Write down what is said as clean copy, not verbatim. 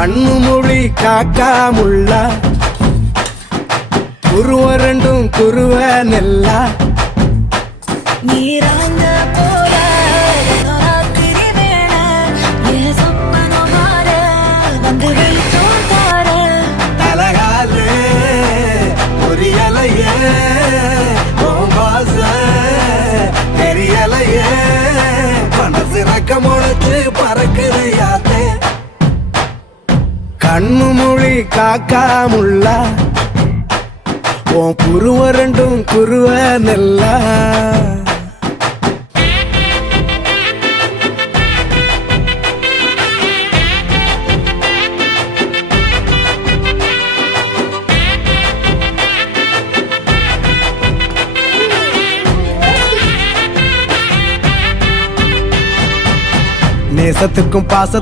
கண்ணு மொழி காக்காமுள்ள குருவ ரெண்டும் குருவ நெல்லா நீராங்க போல ராத்திரி வேள என் சொப்பனம் மாற வந்து வெளிச்சம் தார தலகாலு புரியலையே பாச தெரியலையே மனசு ரக்க முளைச்சு பறக்குதையாத்தே கண்ணு மொழி காக்காமுள்ள உன் குருவ ரெண்டும் குருவ நெல்லா நேசத்துக்கும் பாச